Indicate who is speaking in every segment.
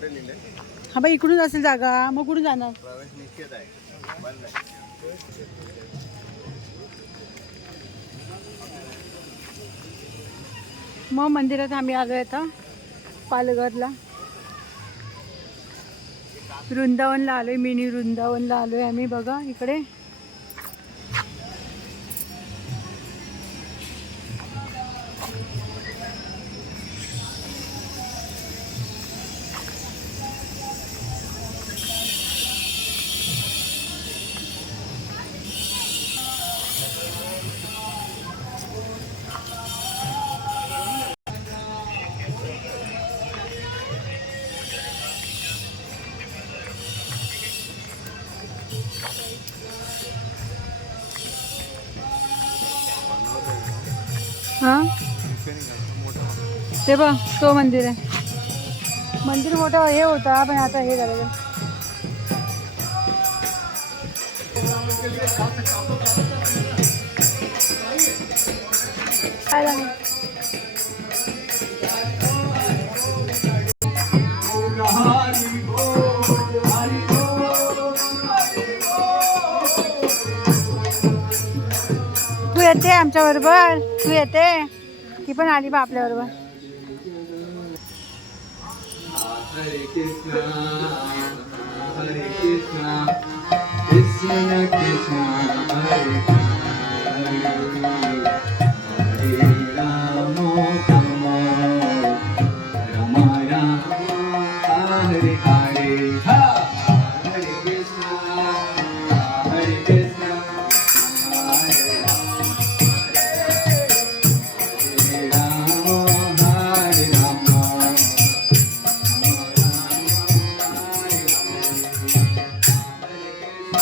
Speaker 1: कुठे
Speaker 2: हा बाई इकडून असेल जागा. मग कुठून जाणार?
Speaker 1: प्रवेश निषेध आहे बंद आहे
Speaker 2: मग मंदिरात आम्ही आलो आता पालघरला. वृंदावनला आलोय मिनी वृंदावनला आलोय आम्ही बघा इकडे. हां? ते बघ तो मंदिर आहे. मंदिर मोठं हे होता पण आता हे झालेलं काय झालं? तू येते आमच्या पिसू येते ती पण आली बा
Speaker 3: आपल्याबरोबर हरे हरे कृष्णा कृष्ण कृष्णा
Speaker 1: हरे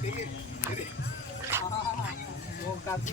Speaker 1: हो, वो काफी